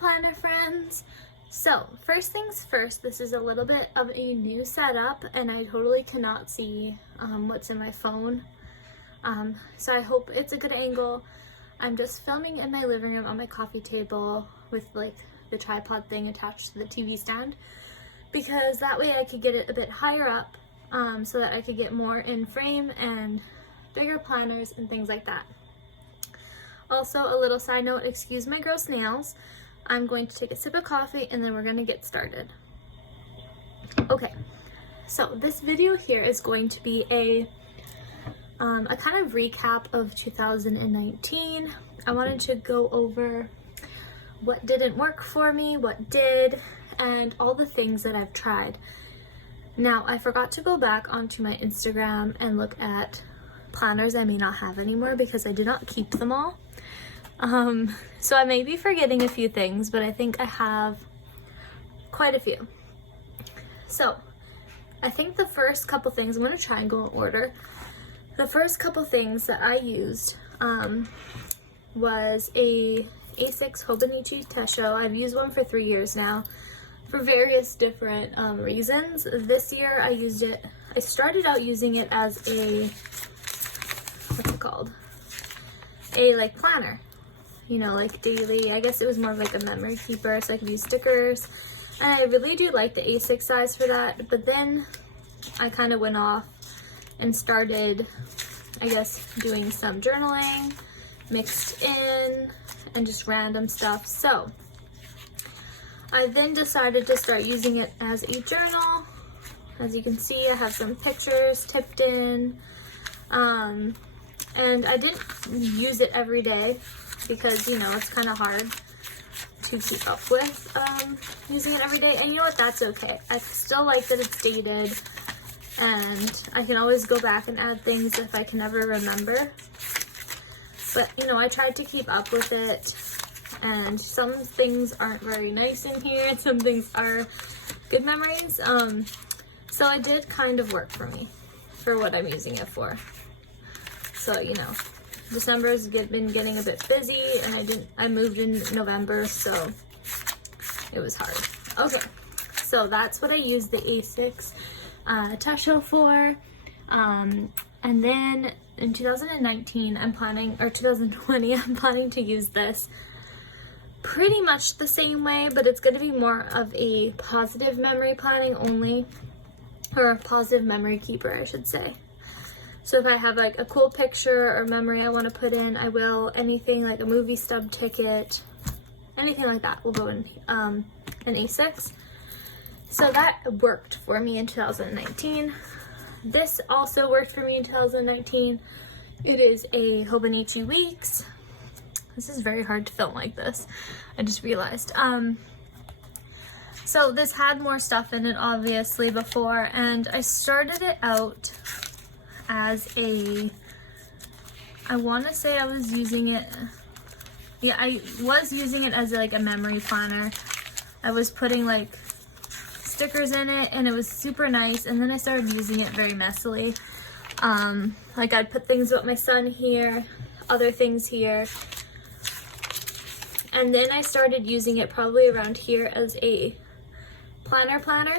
planner friends. So first things first, this is a little bit of a new setup and I totally cannot see what's in my phone. So I hope it's a good angle. I'm just filming in my living room on my coffee table with like the tripod thing attached to the TV stand, because that way I could get it a bit higher up so that I could get more in frame and bigger planners and things like that. Also, a little side note, excuse my gross nails. I'm going to take a sip of coffee and then we're going to get started. Okay, so this video here is going to be a kind of recap of 2019. I wanted to go over what didn't work for me, what did, and all the things that I've tried. Now, I forgot to go back onto my Instagram and look at planners I may not have anymore because I did not keep them all. So I may be forgetting a few things, but I think I have quite a few. So I think the first couple things, I'm going to try and go in order. The first couple things that I used was a Asics Hobonichi Touch Go. I've used one for 3 years now for various different reasons. This year I used it, I started out using it as a, what's it called? A like planner. You know, like daily. I guess it was more of like a memory keeper, so I could use stickers. And I really do like the A6 size for that, but then I kind of went off and started, I guess, doing some journaling mixed in and just random stuff. So I then decided to start using it as a journal. As you can see, I have some pictures tipped in. And I didn't use it every day because, you know, it's kind of hard to keep up with using it every day. And you know what? That's okay. I still like that it's dated and I can always go back and add things if I can never remember. But, you know, I tried to keep up with it, and some things aren't very nice in here and some things are good memories. So it did kind of work for me for what I'm using it for. So, you know, December's been getting a bit busy and I moved in November, so it was hard. Okay, so that's what I used the Asics Touch Go for. And then in 2019, I'm planning, or 2020, I'm planning to use this pretty much the same way, but it's going to be more of a positive memory planning only, or a positive memory keeper, I should say. So if I have like a cool picture or memory I want to put in, I will. Anything like a movie stub ticket, anything like that will go in an A6. So that worked for me in 2019. This also worked for me in 2019. It is a Hobonichi Weeks. This is very hard to film like this, I just realized. So this had more stuff in it obviously before, and I started it out as a, I want to say I was using it, yeah, I was using it as like a memory planner. I was putting like stickers in it and it was super nice, and then I started using it very messily. Like I'd put things about my son here, other things here, and then I started using it probably around here as a planner.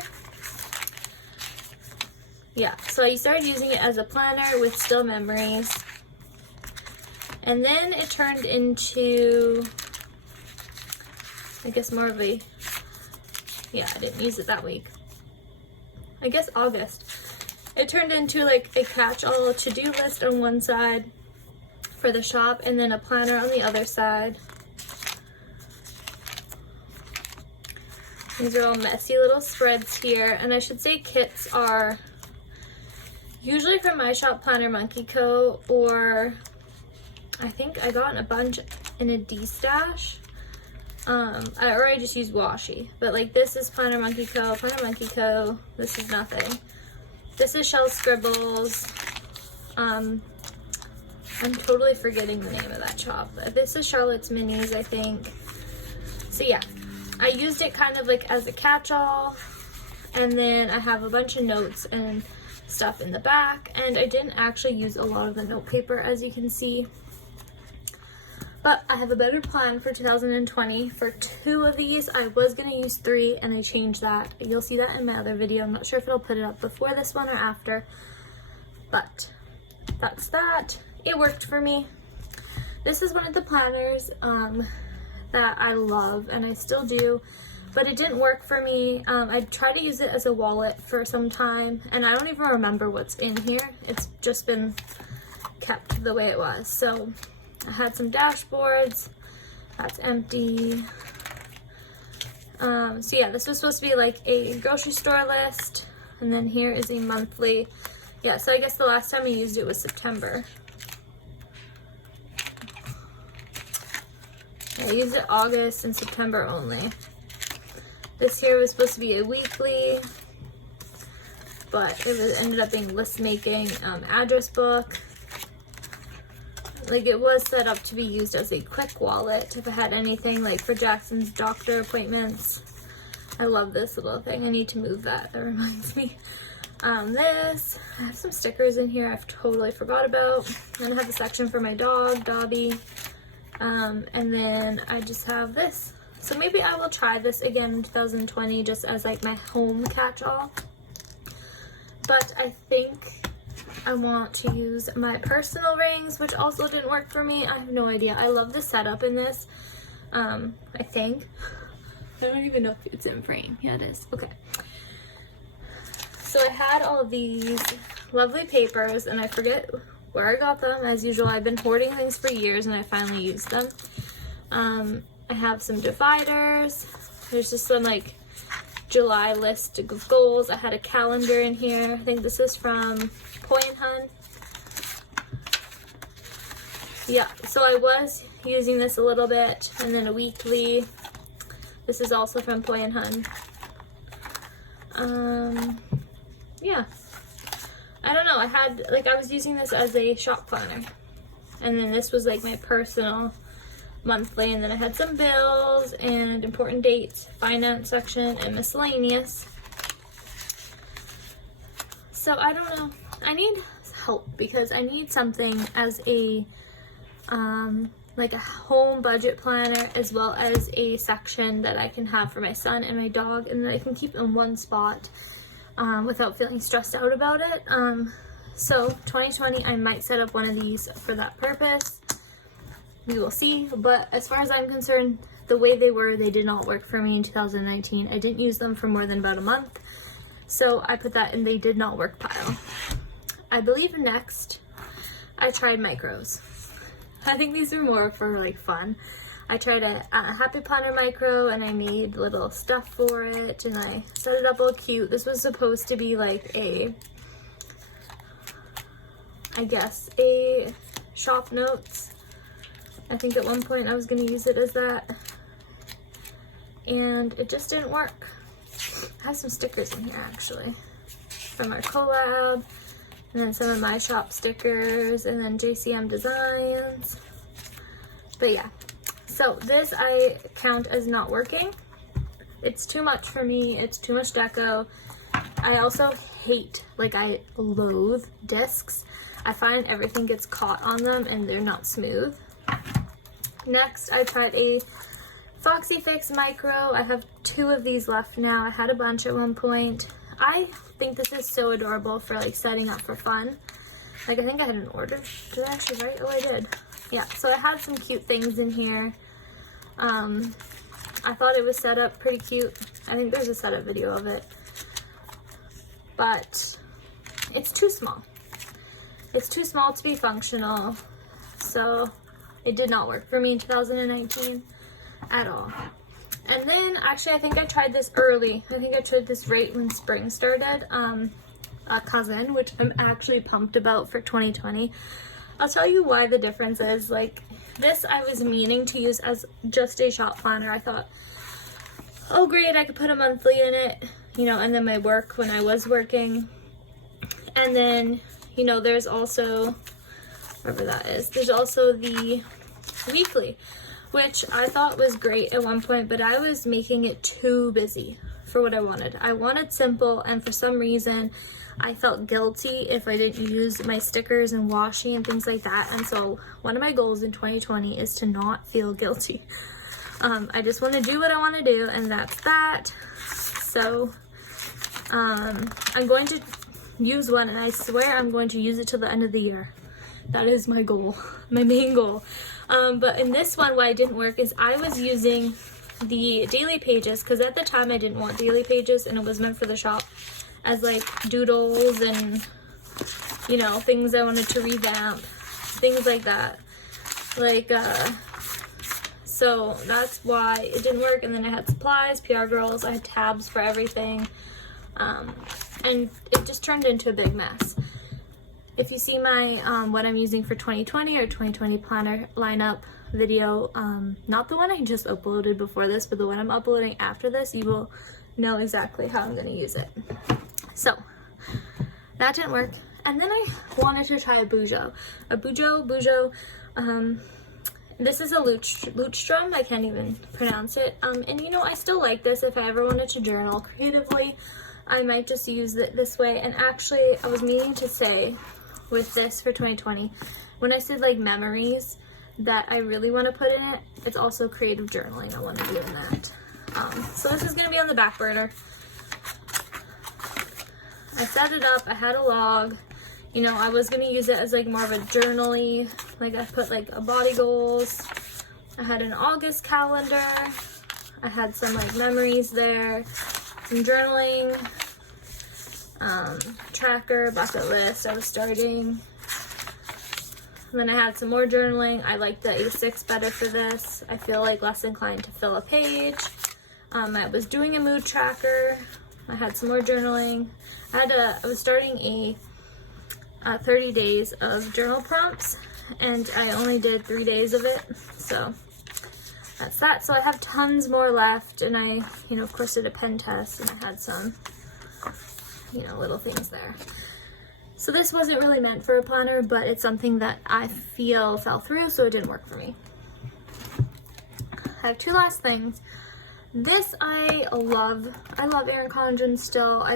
Yeah, so I started using it as a planner with still memories. And then it turned into, I guess, more of a, yeah, I didn't use it that week. I guess August. It turned into like a catch-all to-do list on one side for the shop and then a planner on the other side. These are all messy little spreads here, and I should say kits are usually from my shop, Plannermonkeyco, or I think I got a bunch in a D-stash, or I just use washi. But like this is Plannermonkeyco, this is nothing. This is Shell Scribbles. I'm totally forgetting the name of that shop. This is Charlotte's Minis, I think. So yeah, I used it kind of like as a catch-all, and then I have a bunch of notes and stuff in the back, and I didn't actually use a lot of the note paper, as you can see. But I have a better plan for 2020. For 2 of these, I was going to use 3 and I changed that. You'll see that in my other video. I'm not sure if it'll put it up before this one or after. But that's that. It worked for me. This is one of the planners that I love and I still do. But it didn't work for me. I tried to use it as a wallet for some time and I don't even remember what's in here. It's just been kept the way it was. So I had some dashboards. That's empty. So yeah, this was supposed to be like a grocery store list. And then here is a monthly. Yeah, so I guess the last time I used it was September. I used it August and September only. This here was supposed to be a weekly, but ended up being list making, address book. Like, it was set up to be used as a quick wallet if I had anything like for Jackson's doctor appointments. I love this little thing. I need to move that. That reminds me. This, I have some stickers in here I've totally forgot about. Then I have a section for my dog, Dobby. And then I just have this. So maybe I will try this again in 2020 just as like my home catch-all. But I think I want to use my personal rings, which also didn't work for me. I have no idea. I love the setup in this. I think. I don't even know if it's in frame. Yeah, it is. Okay. So I had all these lovely papers, and I forget where I got them. As usual, I've been hoarding things for years, and I finally used them. I have some dividers. There's just some like July list of goals. I had a calendar in here. I think this is from Hun. Yeah, so I was using this a little bit, and then a weekly. This is also from Hun. Yeah. I don't know, I was using this as a shop planner. And then this was like my personal monthly, and then I had some bills and important dates, finance section, and miscellaneous. So I don't know. I need help because I need something as a like a home budget planner, as well as a section that I can have for my son and my dog, and that I can keep in one spot without feeling stressed out about it. So 2020, I might set up one of these for that purpose. We will see. But as far as I'm concerned, the way they did not work for me in 2019. I didn't use them for more than about a month. So I put that in they did not work pile. I believe next I tried micros. I think these are more for like fun. I tried a Happy Planner micro and I made little stuff for it and I set it up all cute. This was supposed to be like a, I guess, a shop notes. I think at one point I was going to use it as that. And it just didn't work. I have some stickers in here actually from our collab. And then some of my shop stickers, and then JCM designs. But yeah, so this I count as not working. It's too much for me. It's too much deco. I also hate, like I loathe discs. I find everything gets caught on them and they're not smooth. Next, I tried a FOXY Fix Micro. I have 2 of these left now. I had a bunch at one point. I think this is so adorable for like setting up for fun. Like I think I had an order. Did I actually write? Oh, I did. Yeah, so I had some cute things in here. I thought it was set up pretty cute. I think there's a setup video of it. But it's too small. It's too small to be functional. So it did not work for me in 2019 at all. And then, actually, I think I tried this early. I think I tried this right when spring started. A Cousin, which I'm actually pumped about for 2020. I'll tell you why the difference is. Like, this I was meaning to use as just a shop planner. I thought, oh great, I could put a monthly in it, you know, and then my work when I was working. And then, you know, there's also, wherever that is, there's also the weekly, which I thought was great at one point, but I was making it too busy for what I wanted. I wanted simple, and for some reason I felt guilty if I didn't use my stickers and washi and things like that. And so one of my goals in 2020 is to not feel guilty. I just want to do what I want to do, and that's that. So I'm going to use one, and I swear I'm going to use it till the end of the year. That is my goal, my main goal. But in this one, why it didn't work is I was using the daily pages, because at the time I didn't want daily pages, and it was meant for the shop as like doodles and, you know, things I wanted to revamp, things like that. Like, so that's why it didn't work. And then I had supplies, PR girls, I had tabs for everything. And it just turned into a big mess. If you see my what I'm using for 2020 or 2020 planner lineup video, not the one I just uploaded before this, but the one I'm uploading after this, you will know exactly how I'm going to use it. So that didn't work. And then I wanted to try a Buyo. This is a Lutstrom. I can't even pronounce it. And you know, I still like this. If I ever wanted to journal creatively, I might just use it this way. And actually, I was meaning to say with this for 2020, when I said like memories that I really want to put in it, it's also creative journaling I want to do in that. So this is going to be on the back burner. I set it up, I had a log, you know, I was going to use it as like more of a journaly, like I put like a body goals, I had an August calendar, I had some like memories there, some journaling, tracker, bucket list I was starting. And then I had some more journaling. I like the A6 better for this. I feel like less inclined to fill a page. I was doing a mood tracker. I had some more journaling. I was starting a 30 days of journal prompts, and I only did 3 days of it. So that's that. So I have tons more left, and I, you know, of course did a pen test, and I had some, you know, little things there. So this wasn't really meant for a planner, but it's something that I feel fell through, so it didn't work for me. I have two last things. This I love Erin condren still.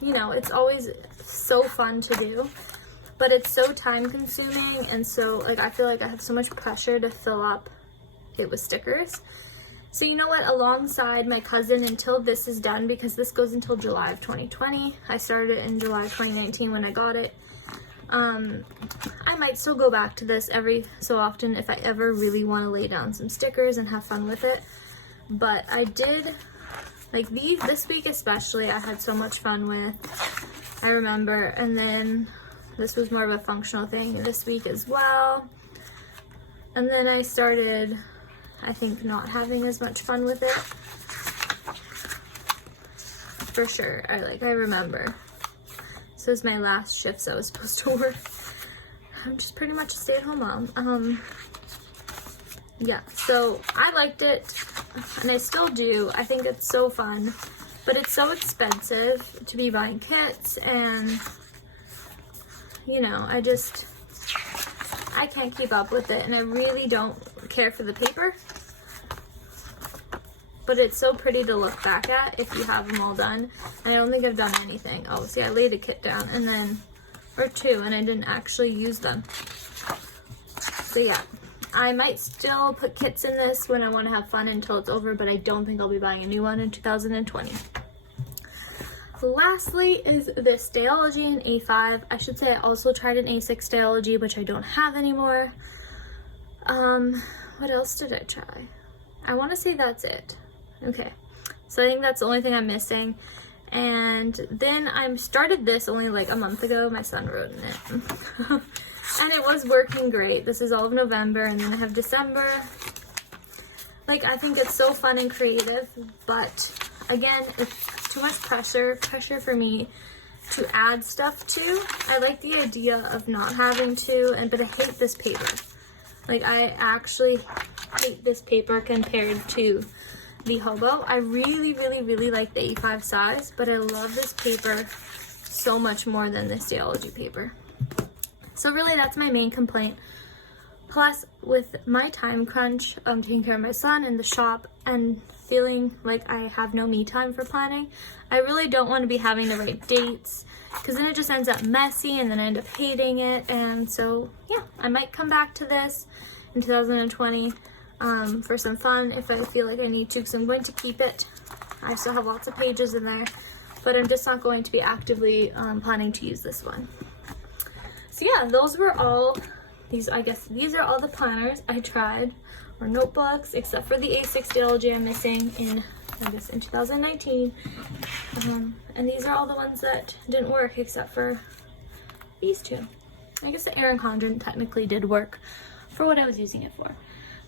You know, it's always so fun to do, but it's so time consuming, and so like I feel like I have so much pressure to fill up it with stickers. So you know what, alongside my cousin, until this is done, because this goes until July of 2020. I started it in July 2019 when I got it. I might still go back to this every so often if I ever really want to lay down some stickers and have fun with it. But I did, like this week especially, I had so much fun with, I remember. And then this was more of a functional thing this week as well. And then I started, I think, not having as much fun with it. For sure. I remember. This was my last shifts I was supposed to work. I'm just pretty much a stay-at-home mom. Yeah, so I liked it, and I still do. I think it's so fun, but it's so expensive to be buying kits, and you know, I can't keep up with it, and I really don't care for the paper. But it's so pretty to look back at if you have them all done. And I don't think I've done anything. Oh, see, I laid a kit down and then, or two, and I didn't actually use them. So yeah, I might still put kits in this when I want to have fun until it's over, but I don't think I'll be buying a new one in 2020. Lastly is this stalogy in A5. I should say I also tried an A6 stalogy, which I don't have anymore. What else did I try? I want to say that's it. Okay, so I think that's the only thing I'm missing. And then I started this only like a month ago. My son wrote in it. And it was working great. This is all of November, and then I have December. Like, I think it's so fun and creative, but again, it's too much pressure for me to add stuff to. I like the idea of not having to, but I hate this paper. Like, I actually hate this paper compared to the Hobo. I really, really, really like the A5 size, but I love this paper so much more than the stalogy paper. So really, that's my main complaint Plus, with my time crunch, taking care of my son in the shop and feeling like I have no me time for planning, I really don't want to be having to write dates, because then it just ends up messy and then I end up hating it. And so yeah, I might come back to this in 2020 for some fun if I feel like I need to, because I'm going to keep it. I still have lots of pages in there, but I'm just not going to be actively planning to use this one. So yeah, those were all these, I guess these are all the planners I tried, or notebooks, except for the Asics stalogy I'm missing in 2019. And these are all the ones that didn't work except for these two. I guess the Erin condren technically did work for what I was using it for.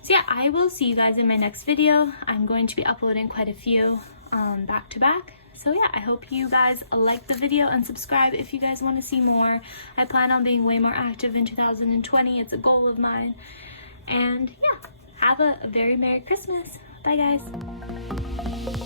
So yeah, I will see you guys in my next video. I'm going to be uploading quite a few back to back. So yeah, I hope you guys like the video and subscribe if you guys want to see more. I plan on being way more active in 2020. It's a goal of mine. And yeah, have a very Merry Christmas. Bye guys.